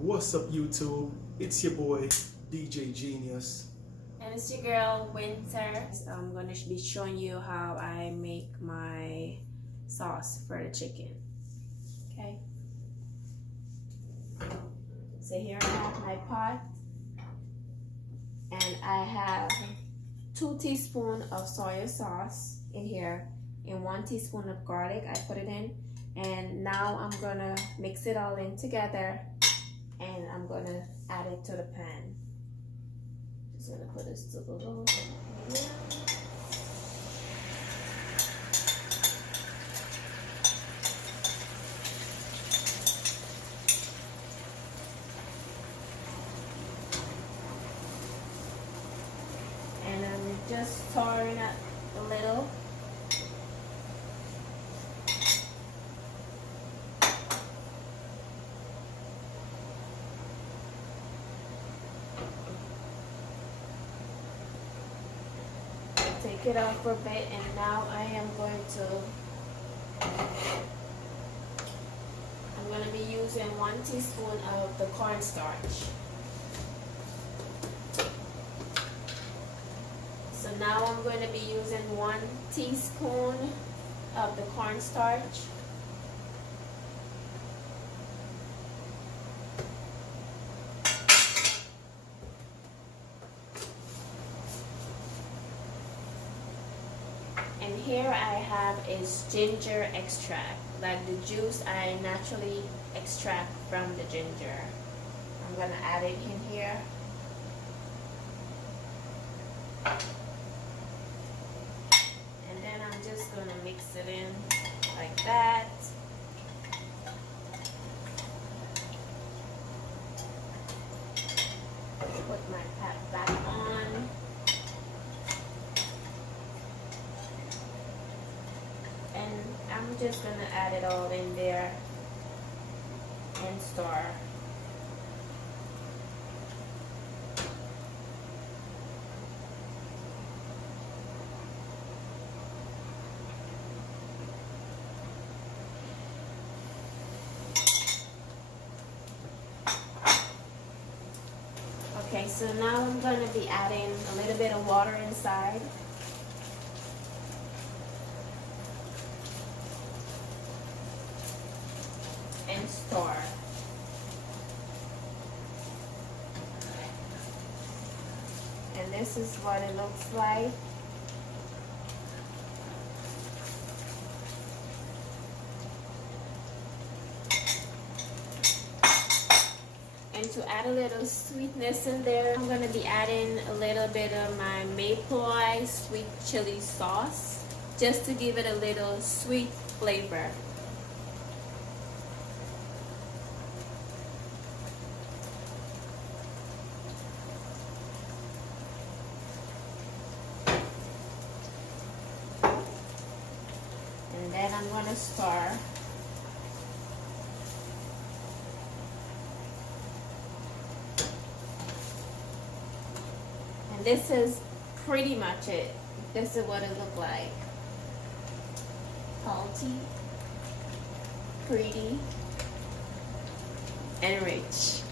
What's up, YouTube? It's your boy DJ Genius. And it's your girl Winter. So I'm gonna be showing you how I make my sauce for the chicken. Okay. So here I have my pot, and I have 2 teaspoons of soy sauce in here, and 1 teaspoon of garlic. I put it in, and now I'm gonna mix it all in together, and I'm gonna add it to the pan. Just gonna put this to the little here. And I'm just stirring it a little. Take it off for a bit, and now I'm going to be using 1 teaspoon of the cornstarch. So now I'm going to be using 1 teaspoon of the cornstarch. And here I have is ginger extract, like the juice I naturally extract from the ginger. I'm going to add it in here. And then I'm just going to mix it in like that. Put my pat back on. And I'm just going to add it all in there and stir. Okay, so now I'm going to be adding a little bit of water inside. And stir. And this is what it looks like. And to add a little sweetness in there, I'm going to be adding a little bit of my Maypoi sweet chili sauce, just to give it a little sweet flavor. And then I'm going to stir. And this is pretty much it. This is what it looked like. Salty, pretty, and rich.